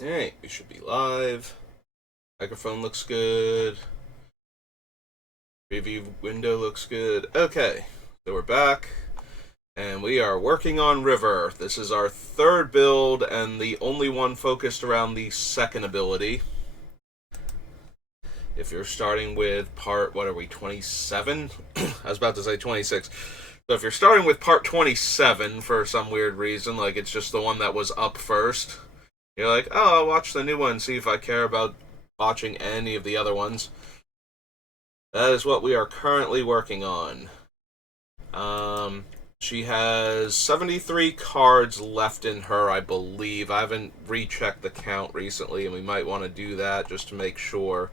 Alright, we should be live. Microphone looks good. Preview window looks good. Okay, so we're back. And we are working on River. This is our third build and the only one focused around the second ability. If you're starting with part, what are we, 27? I was about to say 26. So if you're starting with part 27 for some weird reason, like it's just the one that was up first, you're like, oh, I'll watch the new one, see if I care about watching any of the other ones. That is what we are currently working on. She has 73 cards left in her, I believe. I haven't rechecked the count recently, and we might want to do that just to make sure.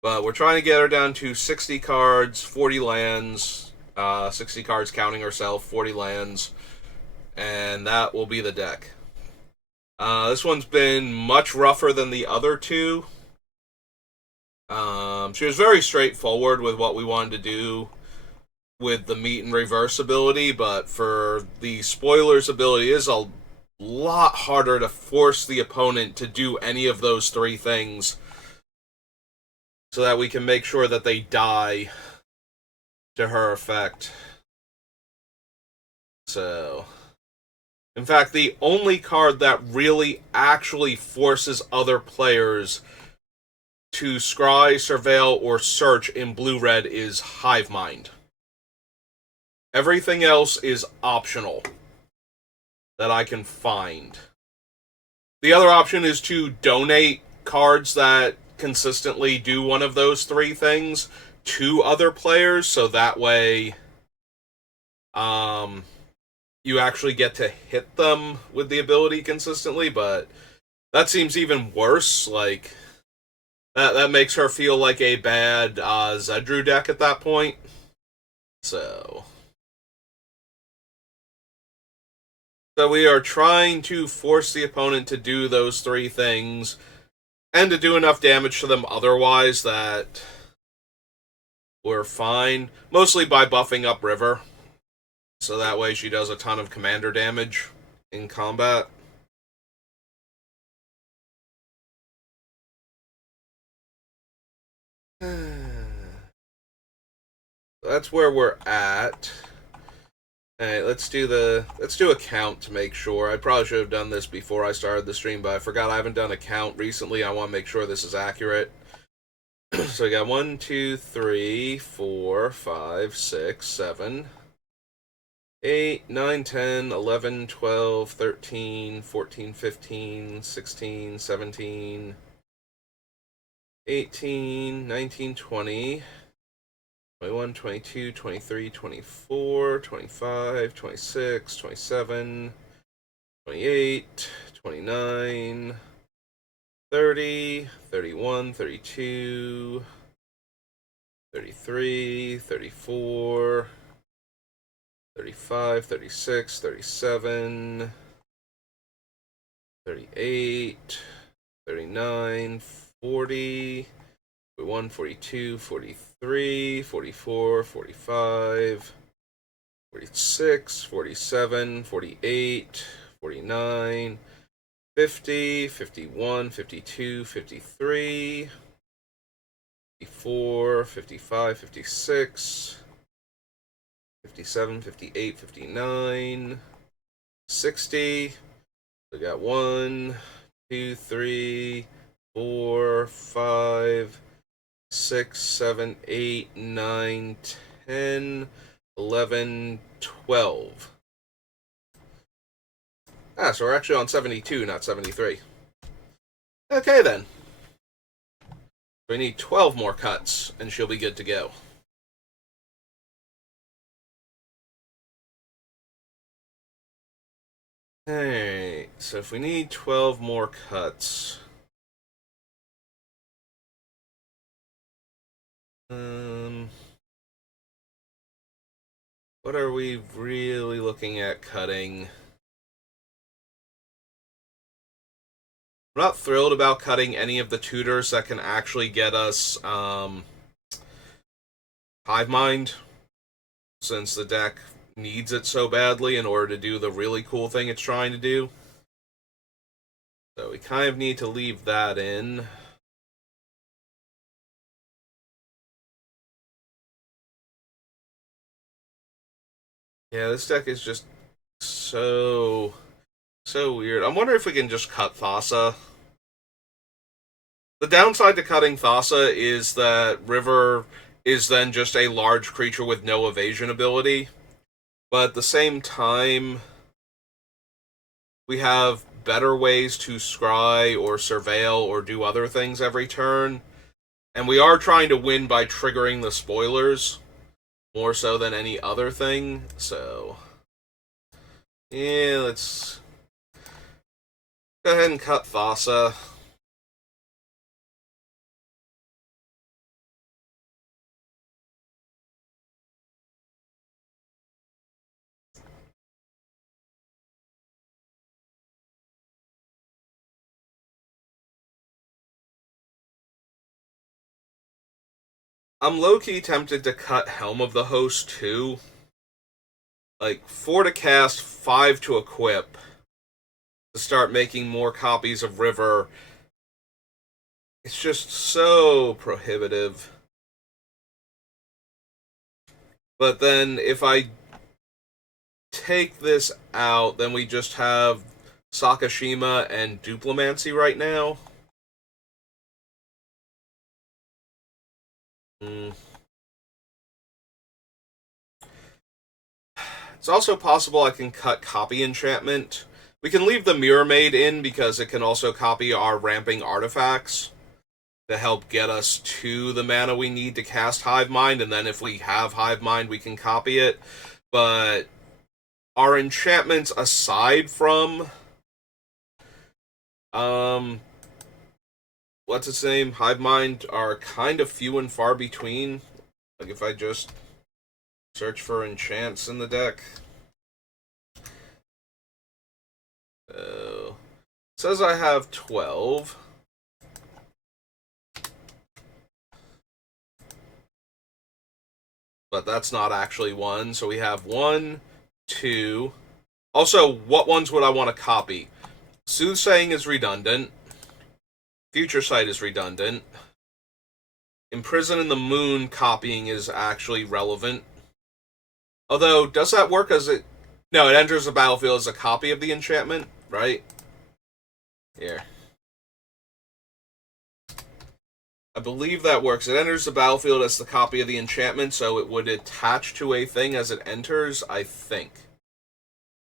But we're trying to get her down to 60 cards, 40 lands, 60 cards counting herself, 40 lands, and that will be the deck. This one's been much rougher than the other two. She was very straightforward with what we wanted to do with the meet and reverse ability, but for the spoilers ability, it is a lot harder to force the opponent to do any of those three things so that we can make sure that they die to her effect. So, in fact, the only card that really actually forces other players to scry, surveil, or search in blue-red is Hive Mind. Everything else is optional that I can find. The other option is to donate cards that consistently do one of those three things to other players, so that way you actually get to hit them with the ability consistently, but that seems even worse. Like, that makes her feel like a bad Zedru deck at that point. So we are trying to force the opponent to do those three things and to do enough damage to them otherwise that we're fine. Mostly by buffing up River, so that way she does a ton of commander damage in combat. That's where we're at. Alright, let's do a count to make sure. I probably should have done this before I started the stream, but I forgot I haven't done a count recently. I want to make sure this is accurate. So we got 1, 2, 3, 4, 5, 6, 7, 8, 9, 10, 11, 12, 13, 14, 15, 16, 17, 18, 19, 20, 21, 22, 23, 24, 25, 26, 27, 28, 29, 30, 31, 32, 33, 34, 35, 36, 37, 38, 39, 40, 41, 42, 43, 44, 45, 46, 47, 48, 49, 50, 51, 52, 53, 54, 55, 56, 57, 58, 59, 60. We got 1, 2, 3, 4, 5, 6, 7, 8, 9, 10, 11, 12. So we're actually on 72, not 73. Okay, then. We need 12 more cuts, and she'll be good to go. Alright, so if we need 12 more cuts... what are we really looking at cutting? I'm not thrilled about cutting any of the tutors that can actually get us Hive Mind, since the deck needs it so badly in order to do the really cool thing it's trying to do. So we kind of need to leave that in. Yeah, this deck is just so weird. I'm wondering if we can just cut Thassa. The downside to cutting Thassa is that River is then just a large creature with no evasion ability. But at the same time, we have better ways to scry or surveil or do other things every turn. And we are trying to win by triggering the spoilers more so than any other thing. So, yeah, let's go ahead and cut Thassa. I'm low-key tempted to cut Helm of the Host too. Like, 4 to cast, 5 to equip. To start making more copies of River. It's just so prohibitive. But then, if I take this out, then we just have Sakashima and Duplimancy right now. It's also possible I can cut Copy Enchantment. We can leave the Mirror Maid in because it can also copy our ramping artifacts to help get us to the mana we need to cast Hive Mind, and then if we have Hive Mind, we can copy it. But our enchantments, aside from what's its name, Hive Mind, are kind of few and far between. Like if I just search for enchants in the deck. So it says I have 12. But that's not actually one. So we have 1, 2. Also, what ones would I want to copy? Soothsaying is redundant. Future Sight is redundant. Imprison in the Moon copying is actually relevant. Although, does that work as it... No, it enters the battlefield as a copy of the enchantment, right? Here. I believe that works. It enters the battlefield as the copy of the enchantment, so it would attach to a thing as it enters, I think.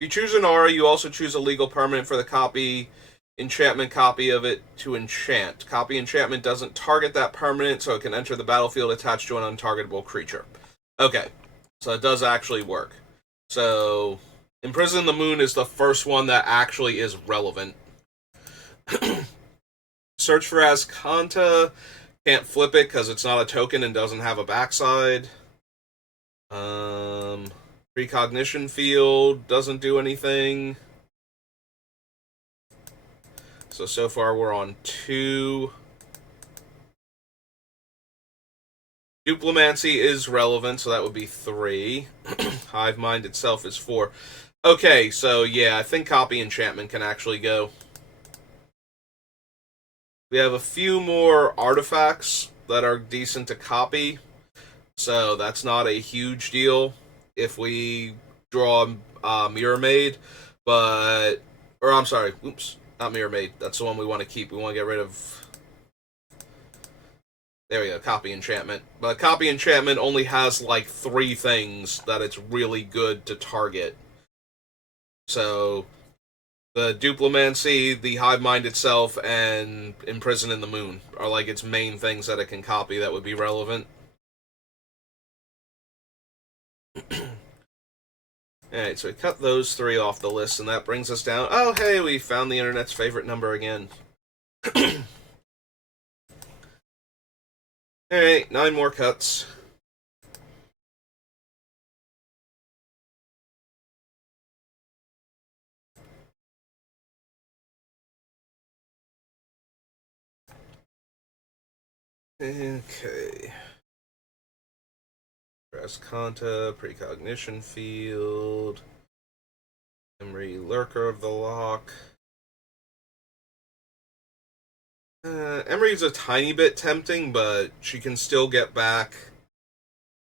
If you choose an aura, you also choose a legal permanent for the copy enchantment copy of it to enchant. Copy enchantment doesn't target that permanent, so it can enter the battlefield attached to an untargetable creature. Okay, so it does actually work. So, Imprison the Moon is the first one that actually is relevant. Search for Azcanta. Can't flip it because it's not a token and doesn't have a backside. Precognition Field doesn't do anything. So far we're on 2. Duplimancy is relevant, so that would be 3. Hive Mind itself is 4. Okay, so yeah, I think Copy Enchantment can actually go. We have a few more artifacts that are decent to copy, so that's not a huge deal if we draw Mirror Maid, but... Or, I'm sorry, oops, not Mirror Maid. That's the one we want to keep. We want to get rid of... There we go, Copy Enchantment. But Copy Enchantment only has, like, 3 things that it's really good to target. So, the Duplimancy, the Hive Mind itself, and Imprison in the Moon are like its main things that it can copy that would be relevant. Alright, so we cut those 3 off the list, and that brings us down... Oh, hey, we found the internet's favorite number again. Alright, 9 more cuts. Okay. Azcanta, Precognition Field, Memory Lurker of the Loch. Emery's a tiny bit tempting, but she can still get back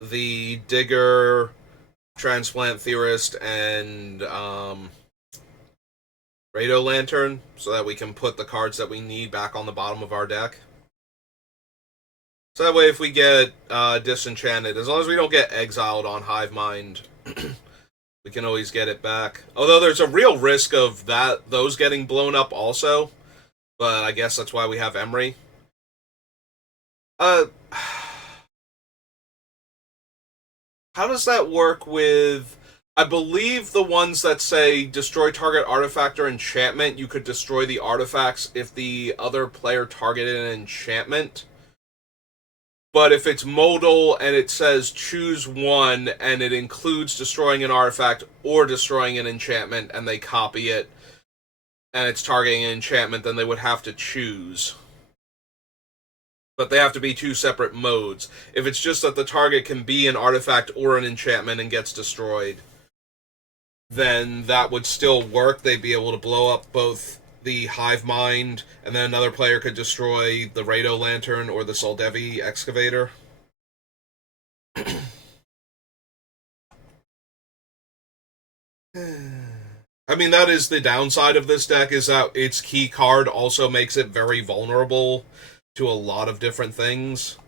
the Digger, Transplant Theorist, and Rado Lantern, so that we can put the cards that we need back on the bottom of our deck. So that way, if we get Disenchanted, as long as we don't get exiled on Hive Mind, we can always get it back. Although there's a real risk of those getting blown up also, but I guess that's why we have Emery. How does that work with... I believe the ones that say destroy target artifact or enchantment, you could destroy the artifacts if the other player targeted an enchantment. But if it's modal and it says choose one and it includes destroying an artifact or destroying an enchantment and they copy it and it's targeting an enchantment, then they would have to choose. But they have to be two separate modes. If it's just that the target can be an artifact or an enchantment and gets destroyed, then that would still work. They'd be able to blow up both the Hive Mind, and then another player could destroy the Rado Lantern or the Soldevi Excavator. I mean, that is the downside of this deck, is that its key card also makes it very vulnerable to a lot of different things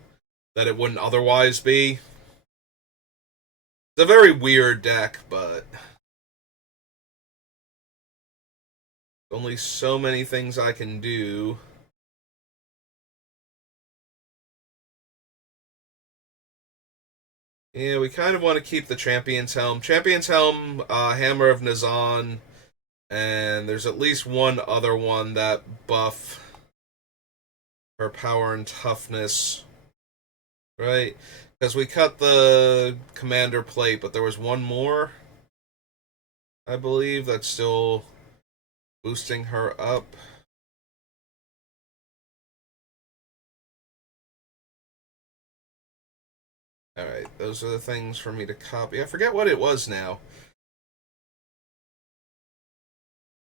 that it wouldn't otherwise be. It's a very weird deck, but only so many things I can do. Yeah, we kind of want to keep the Champion's Helm. Champion's Helm, Hammer of Nazan, and there's at least one other one that buff her power and toughness. Right? Because we cut the Commander Plate, but there was one more, I believe, that's still boosting her up. Alright, those are the things for me to copy. I forget what it was now.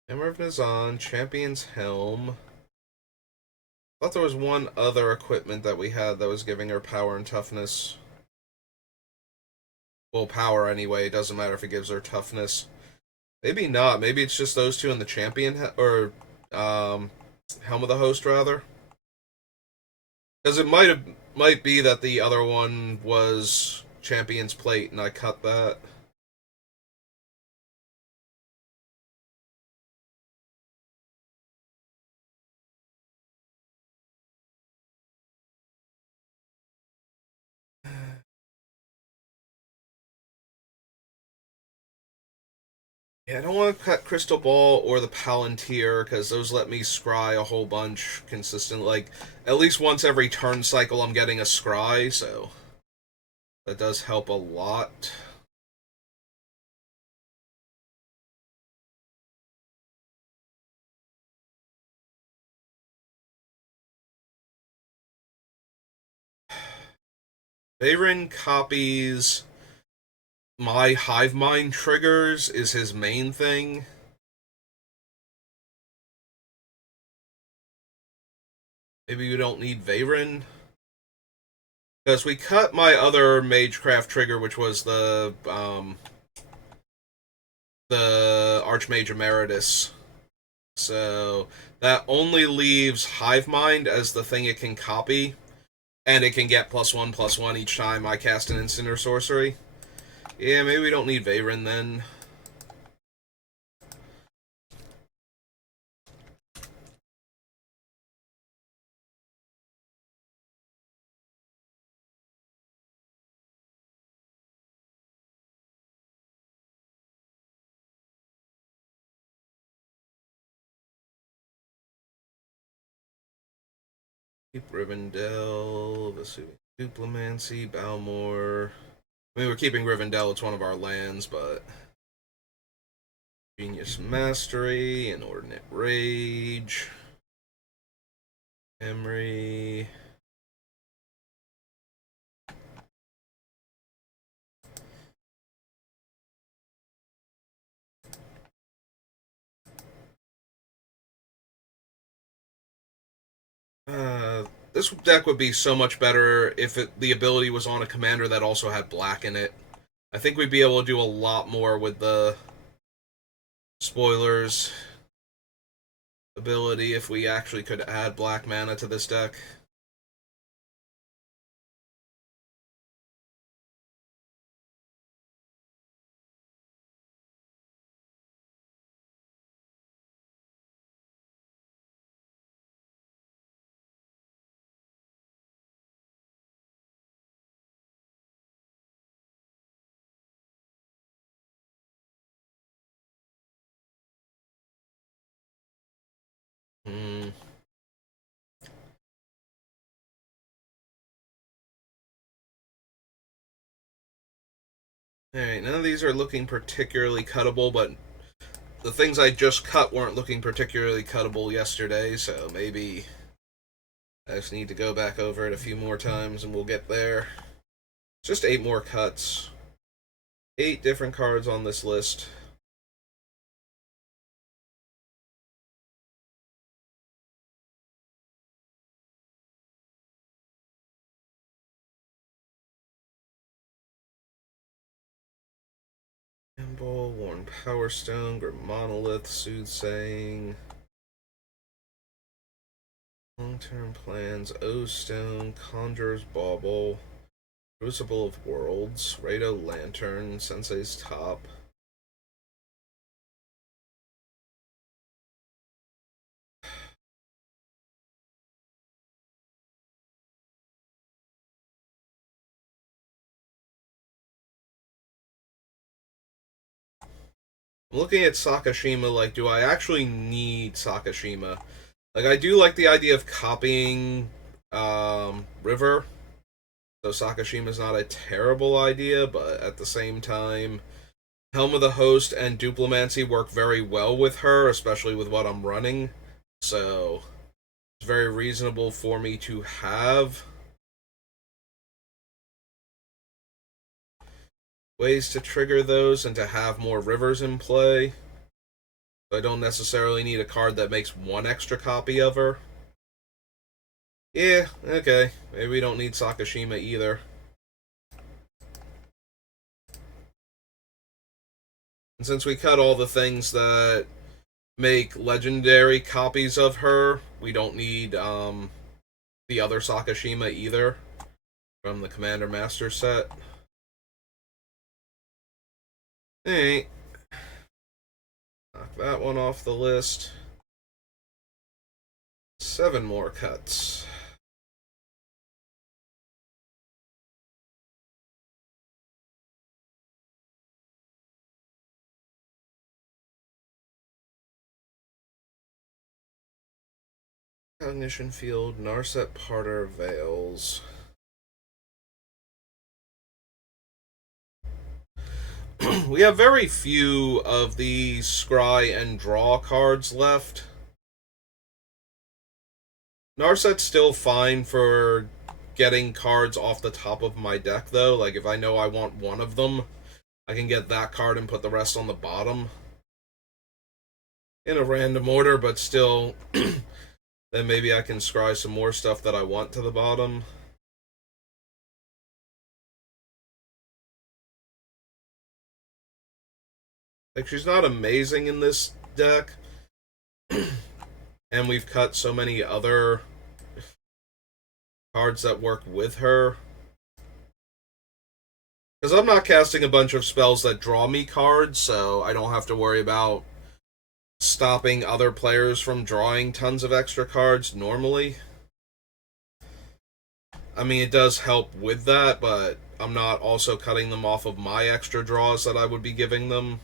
Hammer of Nazan, Champion's Helm. I thought there was one other equipment that we had that was giving her power and toughness. Well, power anyway, it doesn't matter if it gives her toughness. Maybe not, maybe it's just those two in the Champion, or Helm of the Host, rather. Because it might be that the other one was Champion's Plate, and I cut that. Yeah, I don't want to cut Crystal Ball or the Palantir, because those let me scry a whole bunch consistently. Like, at least once every turn cycle I'm getting a scry, so that does help a lot. Veyrin copies my Hive Mind triggers, is his main thing. Maybe we don't need Veyrin. Because we cut my other Magecraft trigger, which was the Archmage Emeritus. So that only leaves Hive Mind as the thing it can copy. And it can get +1/+1 each time I cast an instant or sorcery. Yeah, maybe we don't need Veyrin then. Keep Rivendell, Vesuvius Duplimancy, Balmor. I mean, we're keeping Rivendell, it's one of our lands, but... Genius Mastery, Inordinate Rage... Emery... This deck would be so much better if the ability was on a commander that also had black in it. I think we'd be able to do a lot more with the spoilers ability if we actually could add black mana to this deck. Hmm. Alright, none of these are looking particularly cuttable, but the things I just cut weren't looking particularly cuttable yesterday, so maybe I just need to go back over it a few more times and we'll get there. Just 8 more cuts. 8 different cards on this list. Symbol, Worn Power Stone, Grim Monolith, Soothsaying, Long-Term Plans, O-Stone, Conjurer's Bauble, Crucible of Worlds, Rado Lantern, Sensei's Top. I'm looking at Sakashima like, do I actually need Sakashima? Like, I do like the idea of copying River, so Sakashima's not a terrible idea, but at the same time, Helm of the Host and Duplimancy work very well with her, especially with what I'm running, so it's very reasonable for me to have ways to trigger those and to have more rivers in play. So I don't necessarily need a card that makes one extra copy of her. Yeah, okay. Maybe we don't need Sakashima either. And since we cut all the things that make legendary copies of her, we don't need the other Sakashima either from the Commander Master set. Alright. Knock that one off the list. 7 more cuts. Cognition Field, Narset Parter, Veils. We have very few of the scry and draw cards left. Narset's still fine for getting cards off the top of my deck, though. Like, if I know I want one of them, I can get that card and put the rest on the bottom. In a random order, but still, then maybe I can scry some more stuff that I want to the bottom. Like, she's not amazing in this deck, and we've cut so many other cards that work with her. Because I'm not casting a bunch of spells that draw me cards, so I don't have to worry about stopping other players from drawing tons of extra cards normally. I mean, it does help with that, but I'm not also cutting them off of my extra draws that I would be giving them.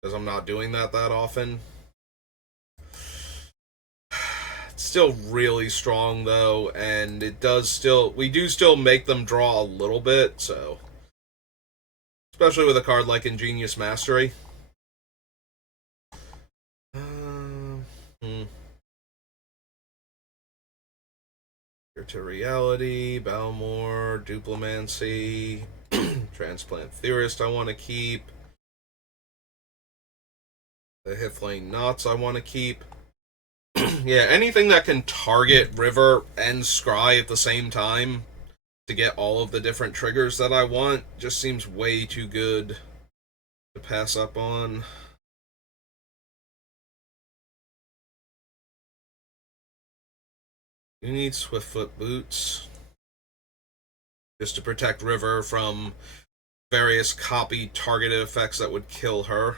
Because I'm not doing that often. It's still really strong, though, and it does still... We do still make them draw a little bit, so... Especially with a card like Ingenious Mastery. To Reality, Balmor, Duplimancy, Transplant Theorist I want to keep. The Hithlane Knots I want to keep. Yeah, anything that can target River and Scry at the same time to get all of the different triggers that I want just seems way too good to pass up on. You need Swiftfoot boots just to protect River from various copy targeted effects that would kill her.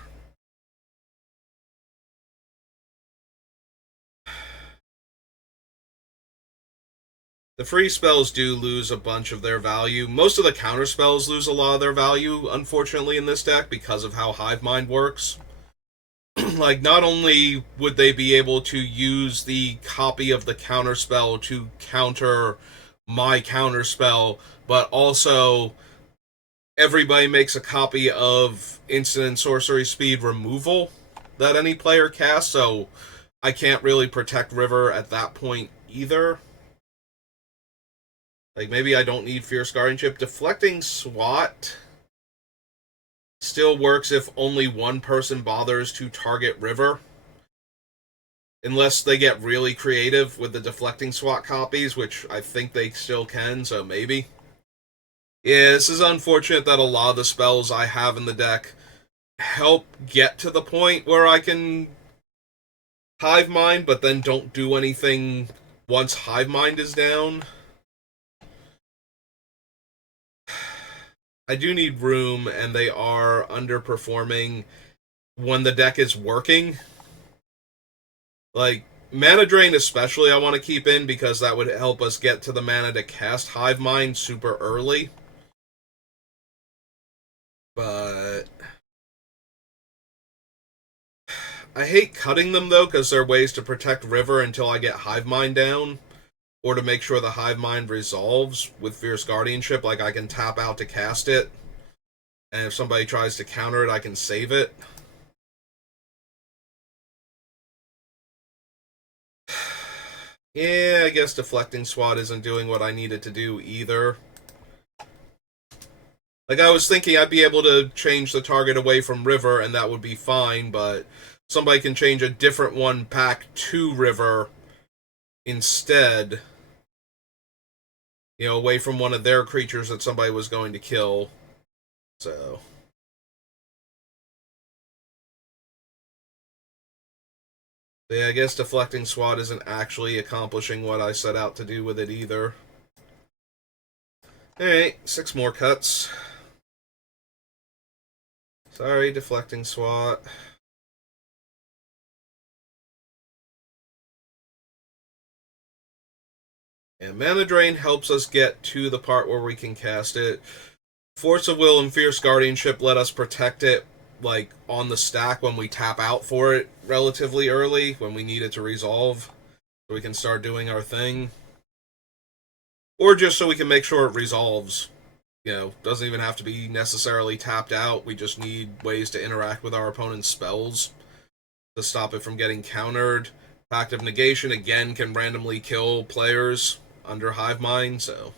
The free spells do lose a bunch of their value. Most of the counter spells lose a lot of their value, unfortunately, in this deck because of how Hive Mind works. Like, not only would they be able to use the copy of the counter spell to counter my counter spell, but also everybody makes a copy of instant and sorcery speed removal that any player casts, so I can't really protect River at that point either. Like, maybe I don't need Fierce Guardianship. Deflecting SWAT still works if only one person bothers to target River. Unless they get really creative with the deflecting SWAT copies, which I think they still can, so maybe. Yeah, this is unfortunate that a lot of the spells I have in the deck help get to the point where I can Hive Mind, but then don't do anything once Hive Mind is down. I do need room, and they are underperforming when the deck is working. Like, Mana Drain especially I want to keep in because that would help us get to the mana to cast Hive Mind super early. But I hate cutting them though because they're ways to protect River until I get Hive Mind down. Or to make sure the Hive Mind resolves with Fierce Guardianship, like I can tap out to cast it. And if somebody tries to counter it, I can save it. Yeah, I guess Deflecting SWAT isn't doing what I needed to do either. Like, I was thinking I'd be able to change the target away from River and that would be fine, but somebody can change a different one back to River instead. You know, away from one of their creatures that somebody was going to kill. So. Yeah, I guess Deflecting SWAT isn't actually accomplishing what I set out to do with it either. Alright, 6 more cuts. Sorry, Deflecting SWAT. And Mana Drain helps us get to the part where we can cast it. Force of Will and Fierce Guardianship let us protect it, like, on the stack when we tap out for it relatively early, when we need it to resolve, so we can start doing our thing. Or just so we can make sure it resolves. You know, doesn't even have to be necessarily tapped out. We just need ways to interact with our opponent's spells to stop it from getting countered. Pact of Negation, again, can randomly kill players under Hive Mind, so.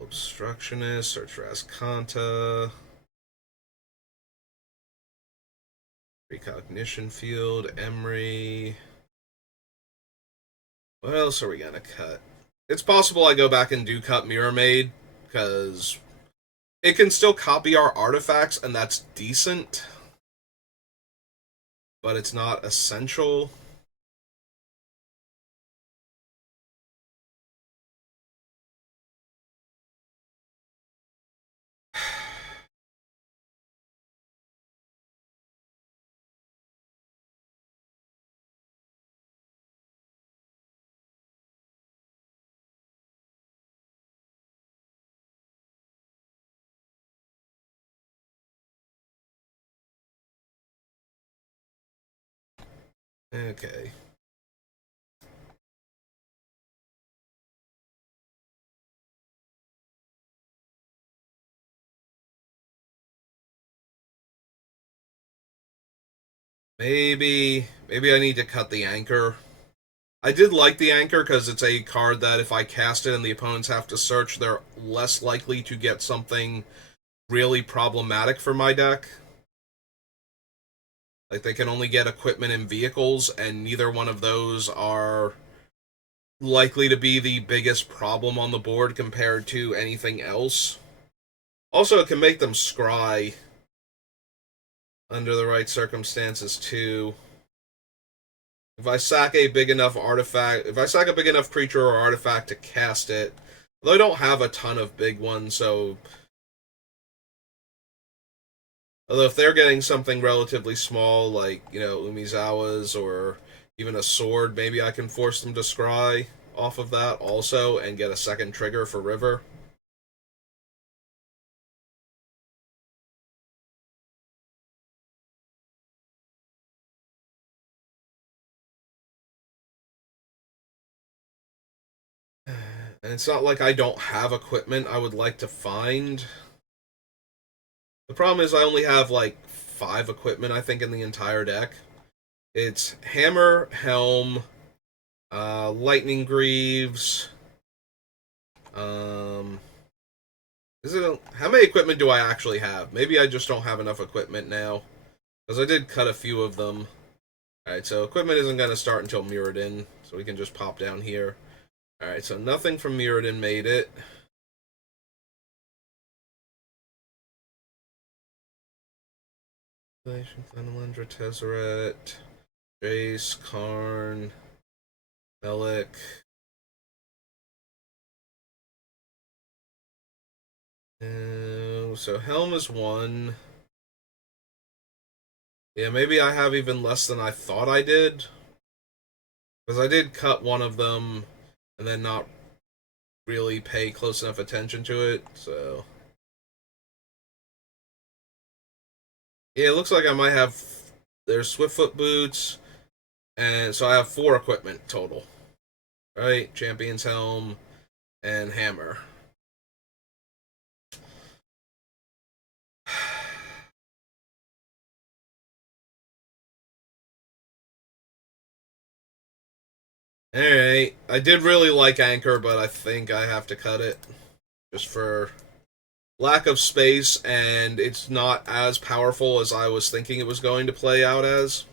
Obstructionist, search for Ascanta. Recognition Field, Emery. What else are we gonna cut? It's possible I go back and do cut Mirror Maid, because it can still copy our artifacts, and that's decent. But it's not essential. Okay. Maybe I need to cut the anchor. I did like the Anchor because it's a card that if I cast it and the opponents have to search, they're less likely to get something really problematic for my deck. Like, they can only get equipment and vehicles, and neither one of those are likely to be the biggest problem on the board compared to anything else. Also, it can make them scry under the right circumstances, too. If I sack a big enough artifact, if I sack a big enough creature or artifact to cast it, though I don't have a ton of big ones, so although if they're getting something relatively small, like, Umizawa's or even a sword, maybe I can force them to scry off of that also and get a second trigger for River. And it's not like I don't have equipment I would like to find. The problem is I only have like 5 equipment, I think, in the entire deck. It's Hammer, Helm, Lightning Greaves. Um, how many equipment do I actually have? Maybe I just don't have enough equipment now, because I did cut a few of them. Alright, so equipment isn't going to start until Mirrodin, so we can just pop down here. Alright, so nothing from Mirrodin made it. Thunderlandra, Tezzeret, Jace, Karn, Melik. So Helm is 1. Yeah, maybe I have even less than I thought I did. Because I did cut one of them and then not really pay close enough attention to it, so. Yeah, it looks like I might have. There's Swiftfoot boots, and so I have 4 equipment total. Right? Champion's Helm and Hammer. Alright, I did really like Anchor, but I think I have to cut it. Just for lack of space, and it's not as powerful as I was thinking it was going to play out as.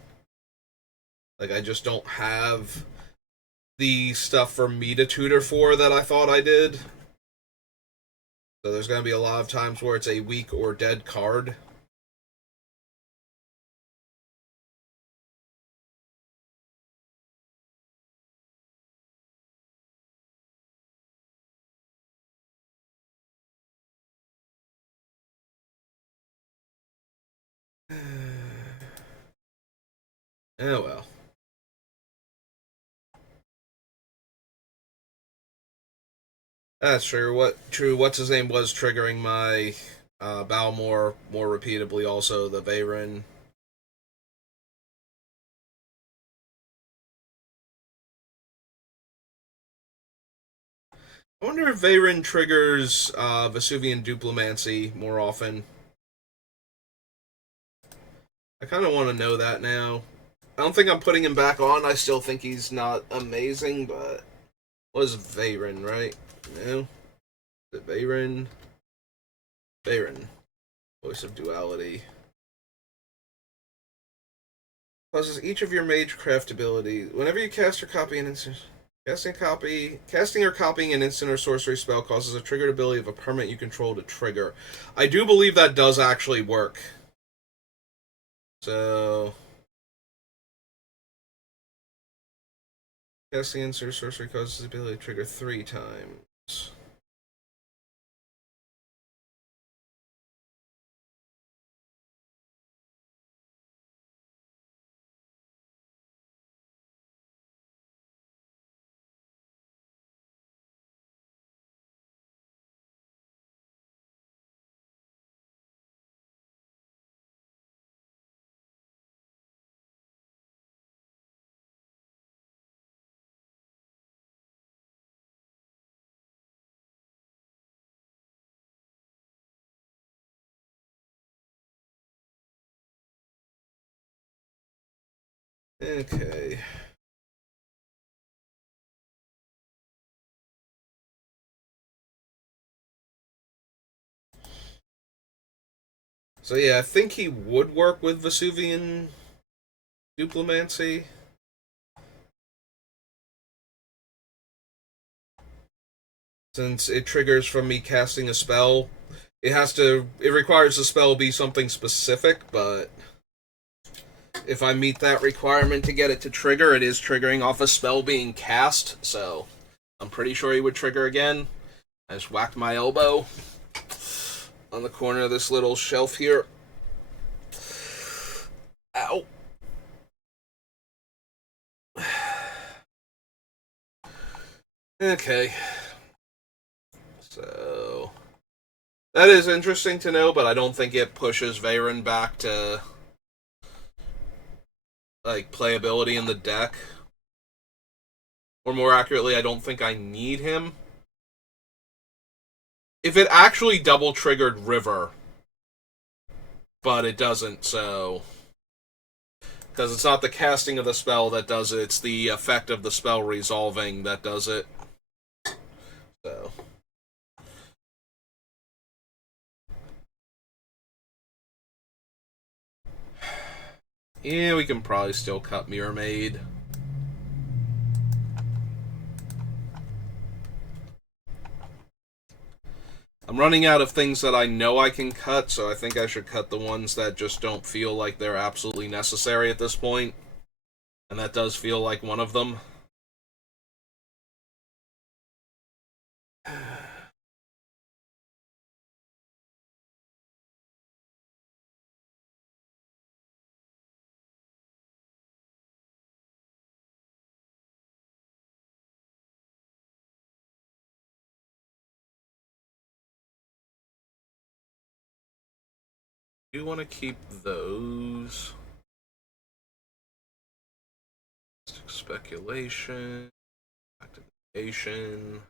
Like, I just don't have the stuff for me to tutor for that I thought I did. So there's going to be a lot of times where it's a weak or dead card. Oh well. That's true. What's his name was triggering my Balmor more repeatedly. Also, the Veyron. I wonder if Veyron triggers Vesuvian Duplimancy more often. I kind of want to know that now. I don't think I'm putting him back on. I still think he's not amazing, but was Veyron, right? No, the Veyron. Veyron, Voice of Duality. Causes each of your Magecraft abilities. Whenever you cast or copy an instant, casting or copying an instant or sorcery spell causes a triggered ability of a permanent you control to trigger. I do believe that does actually work. So, casting instant or sorcery causes the ability to trigger 3 times. Okay. So yeah, I think he would work with Vesuvian Duplimancy. Since it triggers from me casting a spell, it requires the spell be something specific, but if I meet that requirement to get it to trigger, it is triggering off a spell being cast, so I'm pretty sure he would trigger again. I just whacked my elbow on the corner of this little shelf here. Ow. Okay. So that is interesting to know, but I don't think it pushes Veyron back to like playability in the deck. Or more accurately, I don't think I need him. If it actually double triggered River, but it doesn't, so because it's not the casting of the spell that does it, it's the effect of the spell resolving that does it. So yeah, we can probably still cut Mirror Maid. I'm running out of things that I know I can cut, so I think I should cut the ones that just don't feel like they're absolutely necessary at this point. And that does feel like one of them. Do you want to keep those? Speculation. Activation.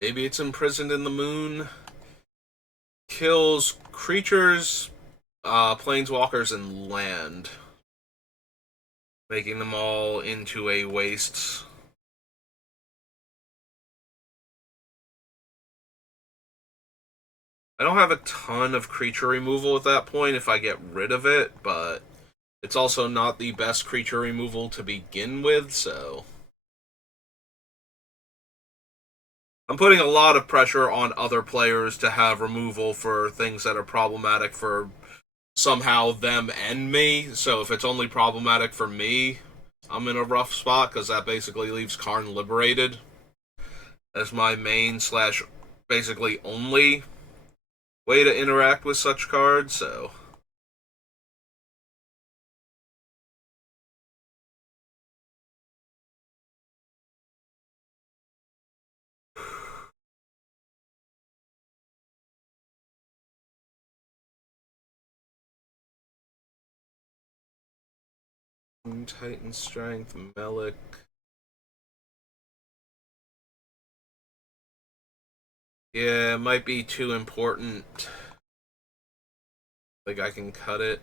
Maybe it's imprisoned in the moon. Kills creatures, planeswalkers, and land. Making them all into a waste. I don't have a ton of creature removal at that point if I get rid of it, but it's also not the best creature removal to begin with, so I'm putting a lot of pressure on other players to have removal for things that are problematic for somehow them and me. So if it's only problematic for me, I'm in a rough spot because that basically leaves Karn liberated as my main slash basically only way to interact with such cards. So Titan Strength, Melik. Yeah, it might be too important. Like I can cut it.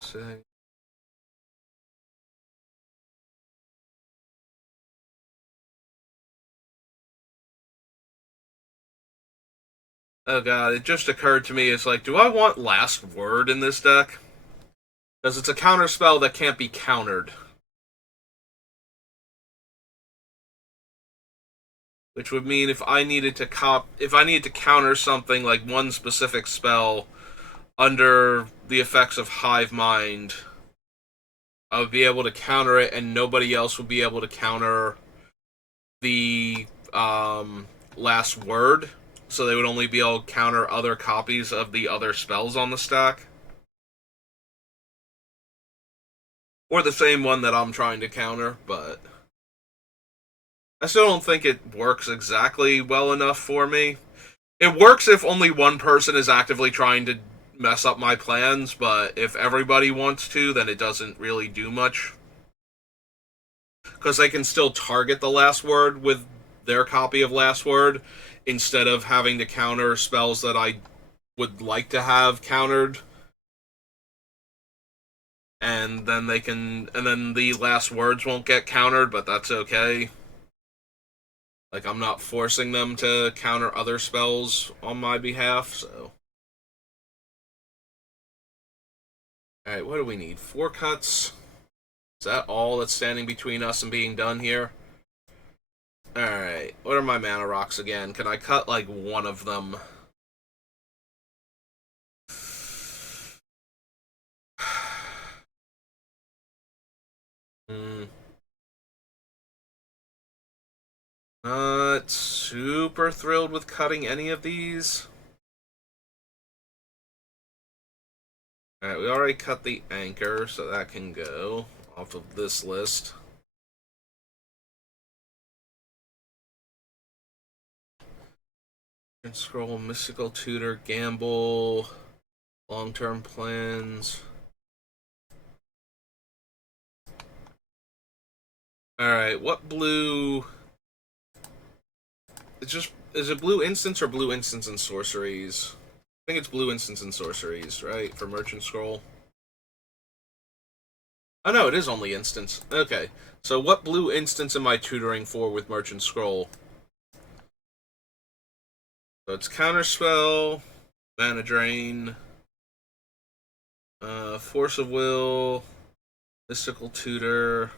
Say. Oh god, it just occurred to me, it's like, do I want Last Word in this deck? Because it's a counter spell that can't be countered. Which would mean if I needed to counter something like one specific spell under the effects of Hive Mind, I would be able to counter it, and nobody else would be able to counter the Last Word. So they would only be able to counter other copies of the other spells on the stack. Or the same one that I'm trying to counter, but I still don't think it works exactly well enough for me. It works if only one person is actively trying to mess up my plans, but if everybody wants to, then it doesn't really do much. because they can still target the last word with their copy of last word instead of having to counter spells that I would like to have countered. And then the last words won't get countered, but that's okay. Like, I'm not forcing them to counter other spells on my behalf, so. Alright, what do we need? 4 cuts. Is that all that's standing between us and being done here? Alright, what are my mana rocks again? Can I cut, like, one of them? Not super thrilled with cutting any of these. Alright, we already cut the anchor, so that can go off of this list. Scroll, Mystical Tutor, Gamble, long-term plans. Alright, what blue... Is it blue instants or blue instants and sorceries? I think it's blue instants and sorceries, right? For Merchant Scroll. Oh no, it is only instants. Okay. So what blue instants am I tutoring for with Merchant Scroll? So it's Counterspell, Mana Drain, Force of Will, Mystical Tutor.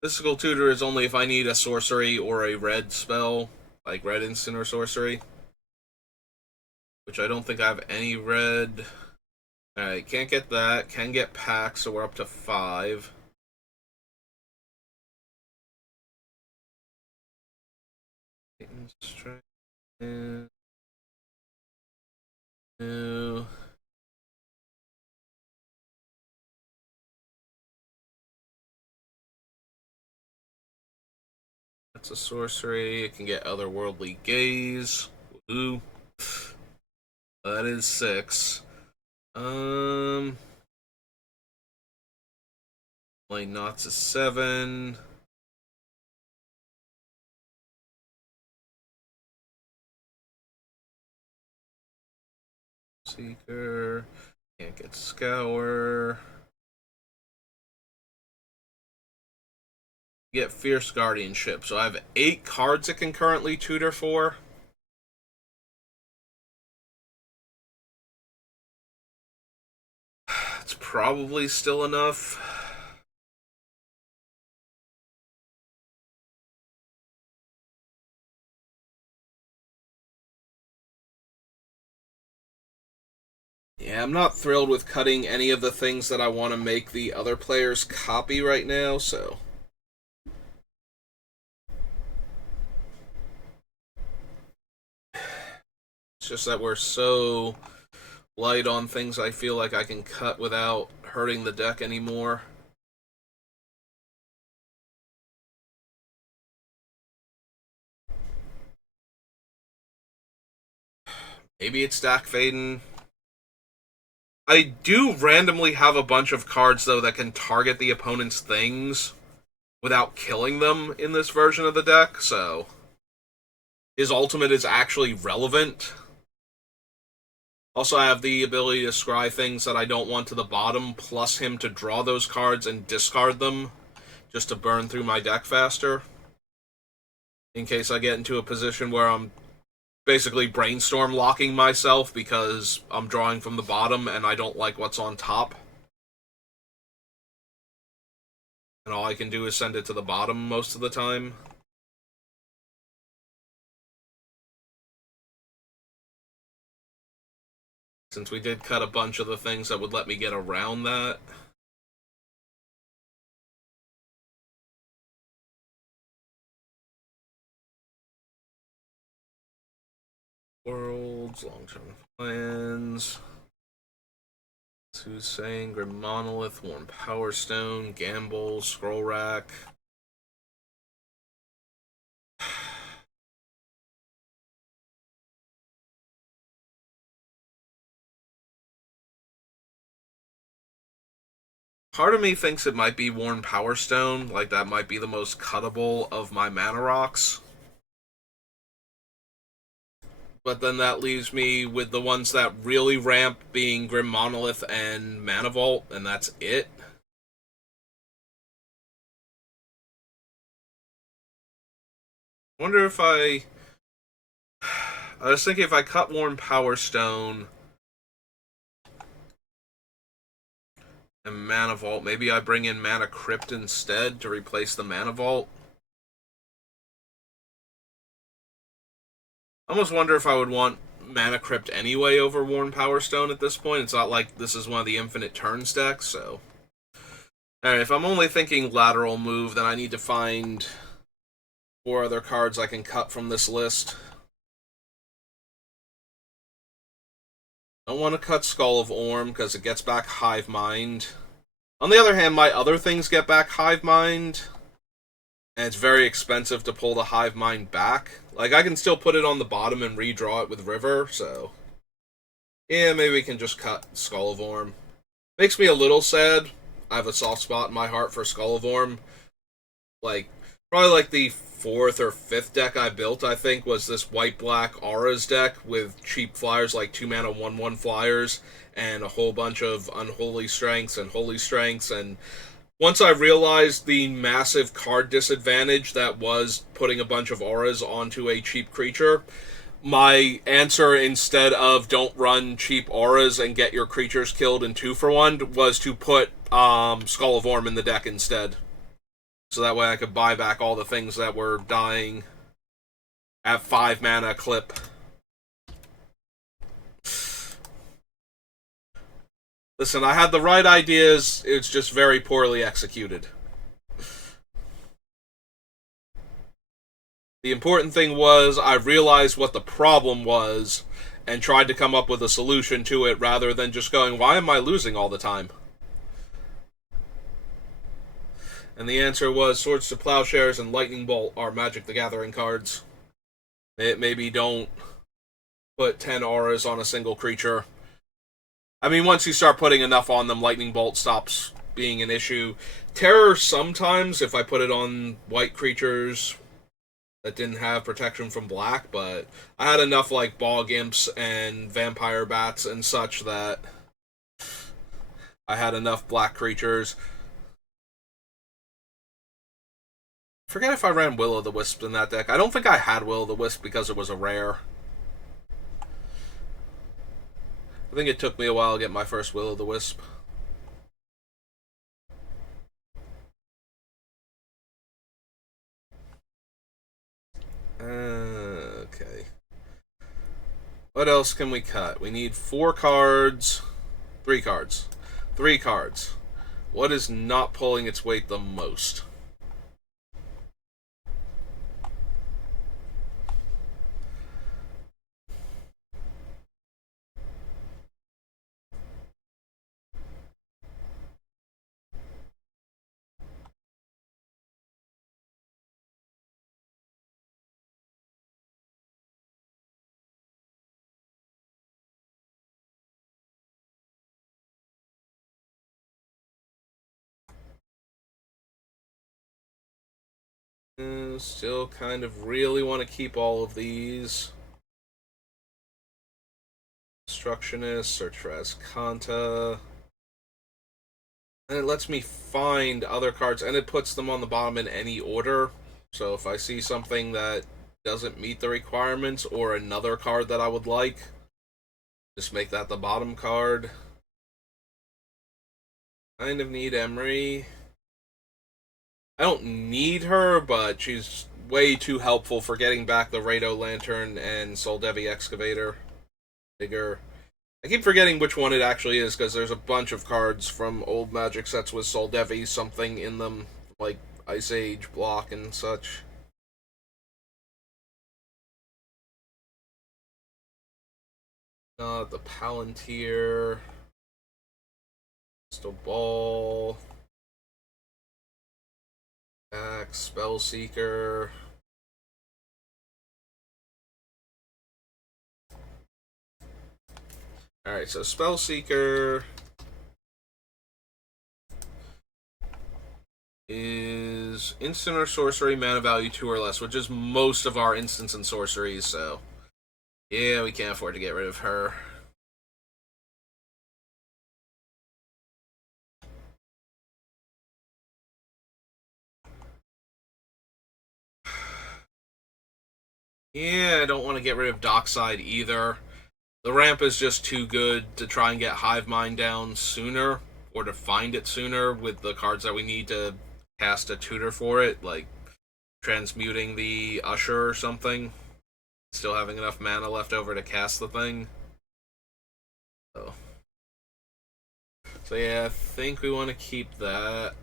Mystical Tutor is only if I need a sorcery or a red spell, like red instant or sorcery. Which I don't think I have any red. Alright, can't get that. Can get packs, so we're up to 5. No. That's a sorcery. It can get Otherworldly Gaze. Woohoo. That is 6. Like Knots is 7. Seeker. Can't get Scour. Get Fierce Guardianship. So I have 8 cards it can currently tutor for. It's probably still enough. Yeah, I'm not thrilled with cutting any of the things that I want to make the other players copy right now, so. It's just that we're so light on things I feel like I can cut without hurting the deck anymore. Maybe it's Dak Faden. I do randomly have a bunch of cards, though, that can target the opponent's things without killing them in this version of the deck, so his ultimate is actually relevant. Also, I have the ability to scry things that I don't want to the bottom, plus him to draw those cards and discard them, just to burn through my deck faster. In case I get into a position where I'm basically brainstorm locking myself because I'm drawing from the bottom and I don't like what's on top. And all I can do is send it to the bottom most of the time. Since we did cut a bunch of the things that would let me get around that. Worlds, long-term plans. Soothsaying, Grim Monolith, Warm Power Stone, Gamble, Scroll Rack. Part of me thinks it might be Worn Power Stone, like that might be the most cuttable of my mana rocks. But then that leaves me with the ones that really ramp being Grim Monolith and Mana Vault, and that's it. Wonder if I was thinking if I cut Worn Power Stone and Mana Vault, maybe I bring in Mana Crypt instead to replace the Mana Vault. I almost wonder if I would want Mana Crypt anyway over Worn Power Stone at this point. It's not like this is one of the infinite turns decks, so. Alright, if I'm only thinking lateral move, then I need to find 4 other cards I can cut from this list. I don't want to cut Skull of Orm because it gets back Hive Mind. On the other hand, my other things get back Hive Mind, and it's very expensive to pull the Hive Mind back. Like, I can still put it on the bottom and redraw it with River, so. Yeah, maybe we can just cut Skull of Orm. Makes me a little sad. I have a soft spot in my heart for Skull of Orm. Like, probably like the 4th or 5th deck I built, I think, was this white-black Auras deck with cheap flyers like 2-mana 1/1 flyers and a whole bunch of Unholy Strengths and Holy Strengths. And once I realized the massive card disadvantage that was putting a bunch of Auras onto a cheap creature, my answer, instead of don't run cheap Auras and get your creatures killed in 2-for-1, was to put Skull of Orm in the deck instead. So that way I could buy back all the things that were dying at 5 mana clip. Listen, I had the right ideas, it's just very poorly executed. The important thing was I realized what the problem was and tried to come up with a solution to it rather than just going, why am I losing all the time? And the answer was Swords to Plowshares and Lightning Bolt are Magic the Gathering cards. Maybe don't put 10 auras on a single creature. I mean, once you start putting enough on them, Lightning Bolt stops being an issue. Terror sometimes, if I put it on white creatures that didn't have protection from black, but I had enough like Bog Imps and Vampire Bats and such that I had enough black creatures. Forget if I ran Will-O-the-Wisp in that deck. I don't think I had Will-O-the-Wisp because it was a rare. I think it took me a while to get my first Will-O-the-Wisp. Okay. What else can we cut? We need 4 cards. 3 cards. 3 cards. What is not pulling its weight the most? Still kind of really want to keep all of these. Destructionist, search for Azcanta. And it lets me find other cards, and it puts them on the bottom in any order. So if I see something that doesn't meet the requirements, or another card that I would like, just make that the bottom card. Kind of need Emry. I don't need her, but she's way too helpful for getting back the Rado Lantern and Soldevi Excavator. Bigger. I keep forgetting which one it actually is, because there's a bunch of cards from old Magic sets with Soldevi something in them, like Ice Age block and such. The Palantir. Crystal Ball. Axe, Spellseeker. Alright, so Spellseeker. is instant or sorcery, mana value 2 or less, which is most of our instants and sorceries, so yeah, we can't afford to get rid of her. Yeah, I don't want to get rid of Dockside either. The ramp is just too good to try and get Hive Mind down sooner, or to find it sooner with the cards that we need to cast a tutor for it, like transmuting the Usher or something. Still having enough mana left over to cast the thing. So yeah, I think we want to keep that.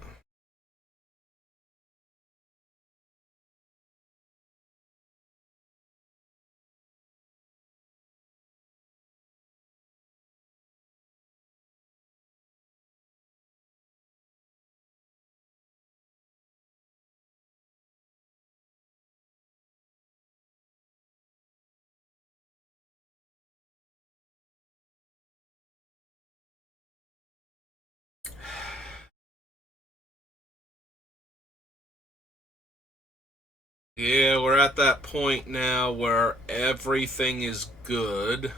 Yeah, we're at that point now where everything is good.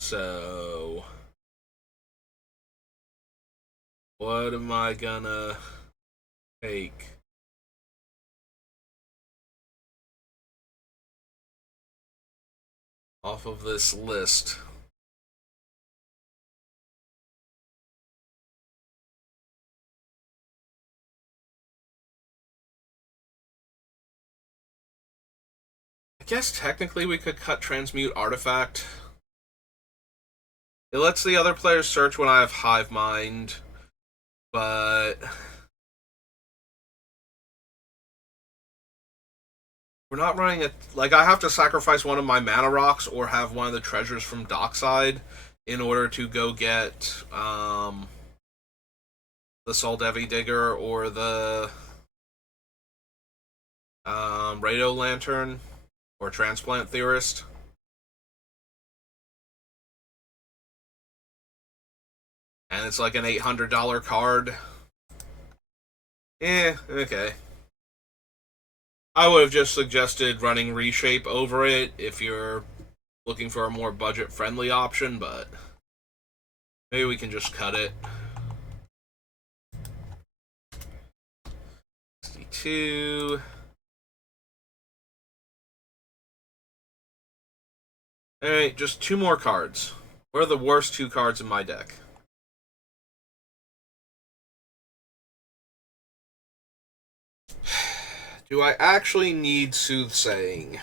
So, what am I gonna take? Off of this list. I guess technically we could cut Transmute Artifact. It lets the other players search when I have Hive Mind, but we're not running it. Like, I have to sacrifice one of my mana rocks or have one of the treasures from Dockside in order to go get the Soldevi Digger or the Radio Lantern or Transplant Theorist. And it's like an $800 card. Okay. I would have just suggested running Reshape over it if you're looking for a more budget friendly option, but maybe we can just cut it. 62. Alright, just 2 more cards. What are the worst 2 cards in my deck? Do I actually need Soothsaying?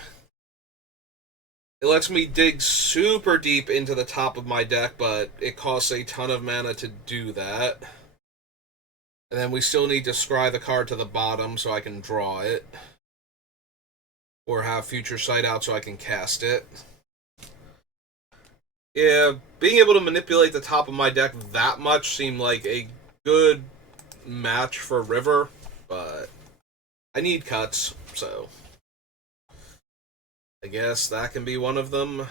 It lets me dig super deep into the top of my deck, but it costs a ton of mana to do that. And then we still need to scry the card to the bottom so I can draw it. Or have Future Sight out so I can cast it. Yeah, being able to manipulate the top of my deck that much seemed like a good match for River, but I need cuts, so I guess that can be one of them.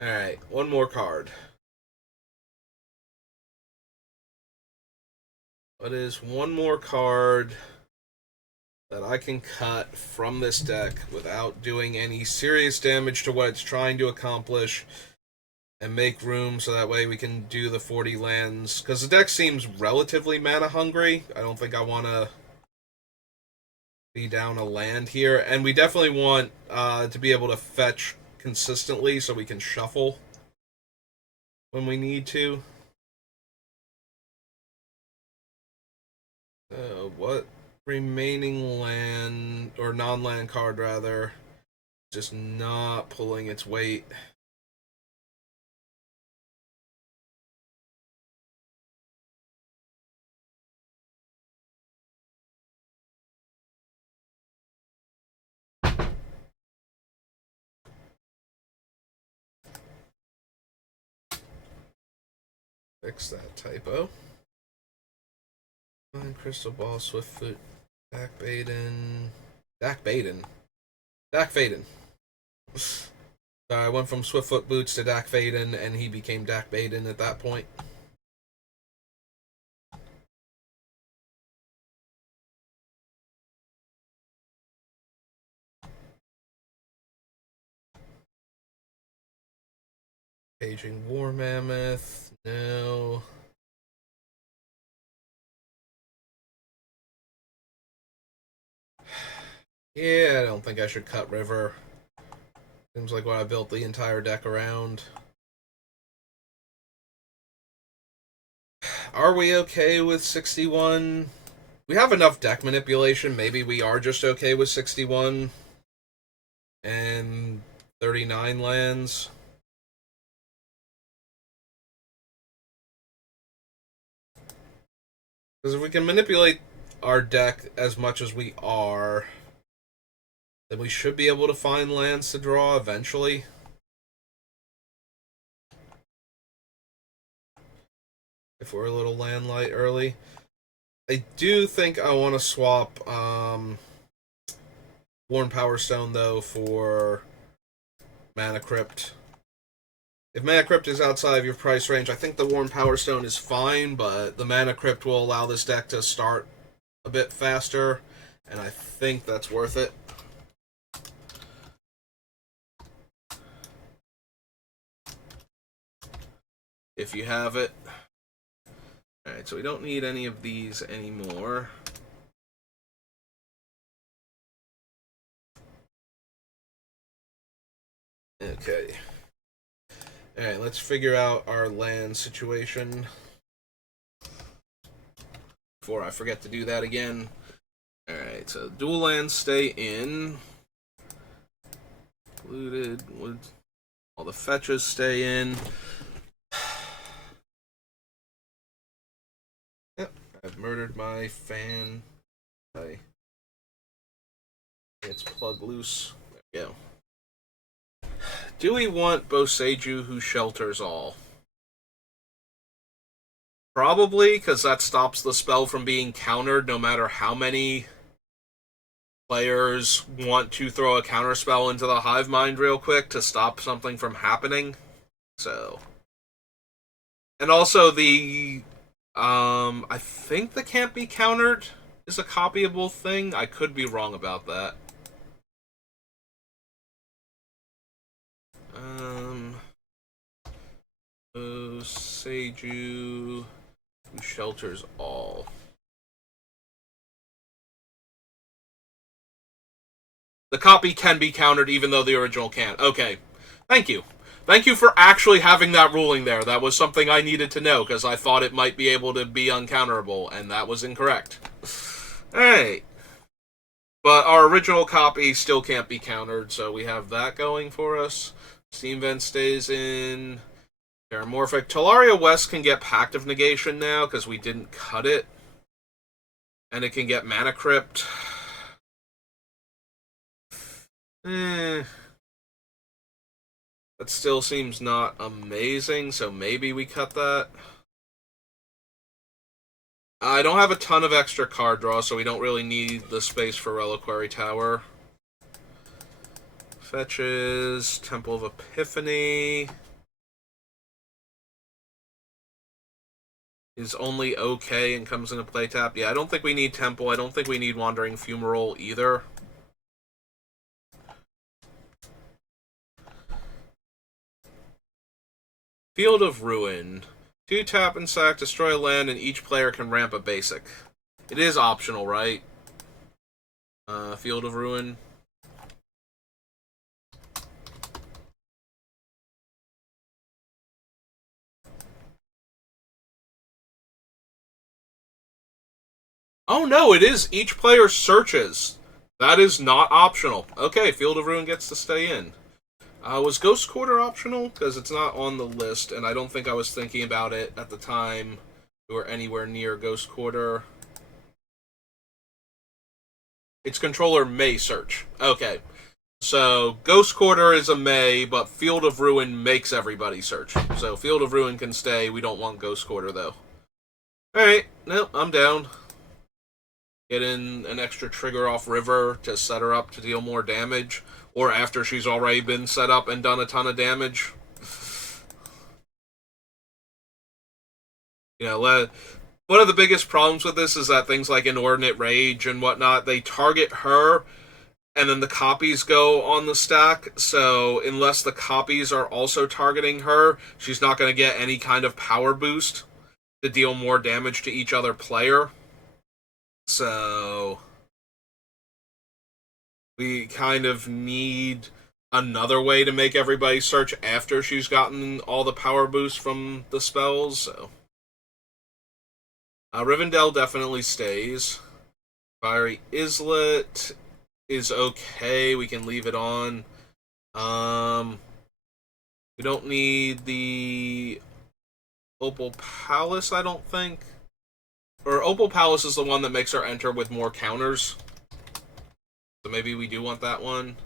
Alright, one more card. What is one more card that I can cut from this deck without doing any serious damage to what it's trying to accomplish and make room so that way we can do the 40 lands? Because the deck seems relatively mana hungry. I don't think I want to be down a land here. And we definitely want to be able to fetch consistently so we can shuffle when we need to. What remaining land, or non-land card rather, just not pulling its weight? Fix that typo. Crystal Ball, Swiftfoot, Dak Baden. Dak Baden. Dak Faden. I went from Swiftfoot Boots to Dak Faden, and he became Dak Baden at that point. Paging War Mammoth. No. Yeah, I don't think I should cut River. Seems like what I built the entire deck around. Are we okay with 61? We have enough deck manipulation. Maybe we are just okay with 61 and 39 lands. Because if we can manipulate our deck as much as we are, then we should be able to find lands to draw eventually. If we're a little land light early. I do think I want to swap Worn Power Stone, though, for Mana Crypt. If Mana Crypt is outside of your price range, I think the Worn Power Stone is fine, but the Mana Crypt will allow this deck to start a bit faster, and I think that's worth it. If you have it. Alright, so we don't need any of these anymore. Okay. Alright, let's figure out our land situation. Before I forget to do that again. Alright, so dual lands stay in. Looted. All the fetches stay in. Yep, I've murdered my fan. It's plug loose. There we go. Do we want Boseiju who shelters all? Probably, because that stops the spell from being countered no matter how many players want to throw a counterspell into the Hive Mind real quick to stop something from happening. So. And also the I think the Can't Be Countered is a copyable thing. I could be wrong about that. Seiju, who shelters all. The copy can be countered even though the original can't. Okay. Thank you. Thank you for actually having that ruling there. That was something I needed to know, because I thought it might be able to be uncounterable, and that was incorrect. Alright. But our original copy still can't be countered, so we have that going for us. Steam Vent stays in. Paramorphic. Talaria West can get Pact of Negation now, because we didn't cut it. And it can get Mana Crypt. That still seems not amazing, so maybe we cut that. I don't have a ton of extra card draw, so we don't really need the space for Reliquary Tower. Fetches, Temple of Epiphany is only okay and comes into play tap. Yeah, I don't think we need Temple. I don't think we need Wandering Fumarole either. Field of Ruin. 2 tap and sack, destroy a land, and each player can ramp a basic. It is optional, right? Field of Ruin. Oh no, it is. Each player searches. That is not optional. Okay, Field of Ruin gets to stay in. Was Ghost Quarter optional? Because it's not on the list, and I don't think I was thinking about it at the time we were anywhere near Ghost Quarter. Its controller may search. Okay. So, Ghost Quarter is a may, but Field of Ruin makes everybody search. So, Field of Ruin can stay. We don't want Ghost Quarter, though. Alright, no, I'm down. Get in an extra trigger off River to set her up to deal more damage. Or after she's already been set up and done a ton of damage. You know, one of the biggest problems with this is that things like Inordinate Rage and whatnot, they target her, and then the copies go on the stack. So unless the copies are also targeting her, she's not going to get any kind of power boost to deal more damage to each other player. So we kind of need another way to make everybody search after she's gotten all the power boosts from the spells. So Rivendell definitely stays. Fiery Islet is okay. We can leave it on. We don't need the Opal Palace, I don't think. Or Opal Palace is the one that makes her enter with more counters. So maybe we do want that one.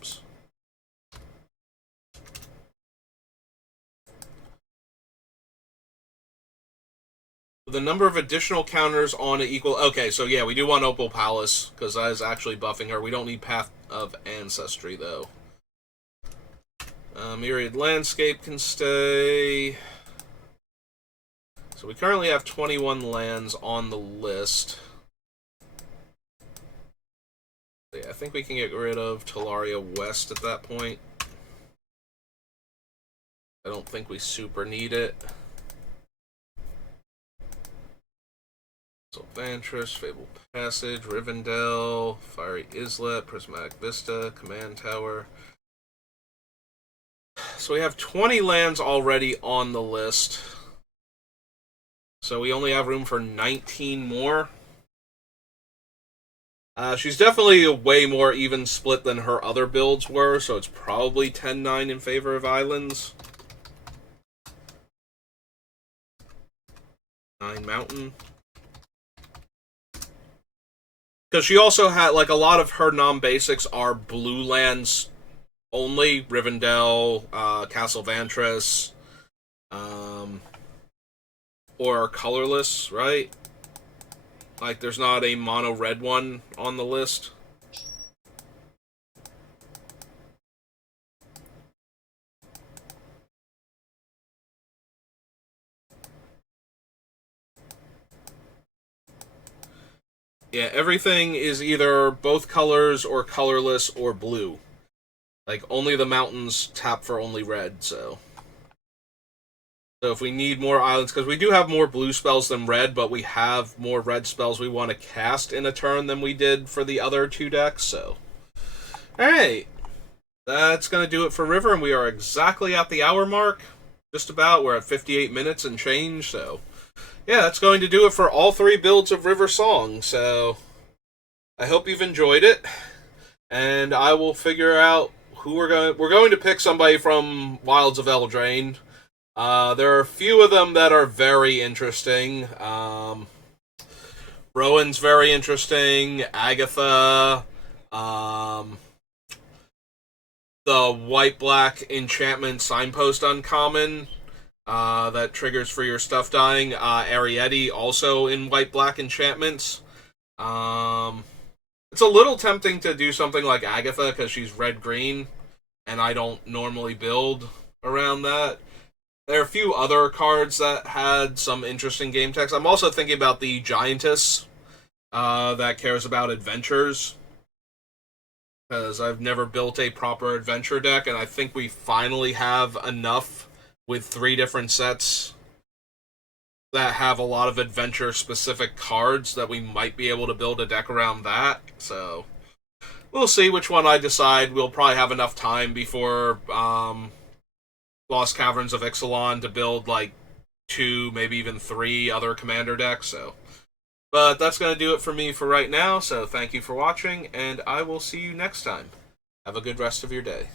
Oops. The number of additional counters on it equal... Okay, so yeah, we do want Opal Palace, because that is actually buffing her. We don't need Path of Ancestry, though. Myriad Landscape can stay. So we currently have 21 lands on the list. Yeah, I think we can get rid of Talaria West at that point. I don't think we super need it. Sylvantress, Fable Passage, Rivendell, Fiery Islet, Prismatic Vista, Command Tower. So we have 20 lands already on the list. So we only have room for 19 more. She's definitely a way more even split than her other builds were, so it's probably 10-9 in favor of islands. 9 mountain. Because she also had, like, a lot of her non-basics are blue lands only. Rivendell, Castle Vantress, or colorless, right? Like, there's not a mono red one on the list. Yeah, everything is either both colors or colorless or blue. Like, only the mountains tap for only red, so... So if we need more islands, because we do have more blue spells than red, but we have more red spells we want to cast in a turn than we did for the other 2 decks, so... Alright. That's going to do it for River, and we are exactly at the hour mark. Just about. We're at 58 minutes and change, so... Yeah, that's going to do it for all 3 builds of River Song, so... I hope you've enjoyed it, and I will figure out who we're going to pick somebody from Wilds of Eldraine. There are a few of them that are very interesting. Rowan's very interesting. Agatha. The white-black enchantment signpost uncommon. That triggers for your stuff dying. Arrietty also in white-black enchantments. It's a little tempting to do something like Agatha because she's red-green, and I don't normally build around that. There are a few other cards that had some interesting game text. I'm also thinking about the Giantess that cares about adventures, because I've never built a proper adventure deck, and I think we finally have enough with 3 different sets that have a lot of adventure-specific cards that we might be able to build a deck around that. So we'll see which one I decide. We'll probably have enough time before Lost Caverns of Ixalan to build like 2, maybe even 3 other commander decks. So, but that's going to do it for me for right now. So thank you for watching, and I will see you next time. Have a good rest of your day.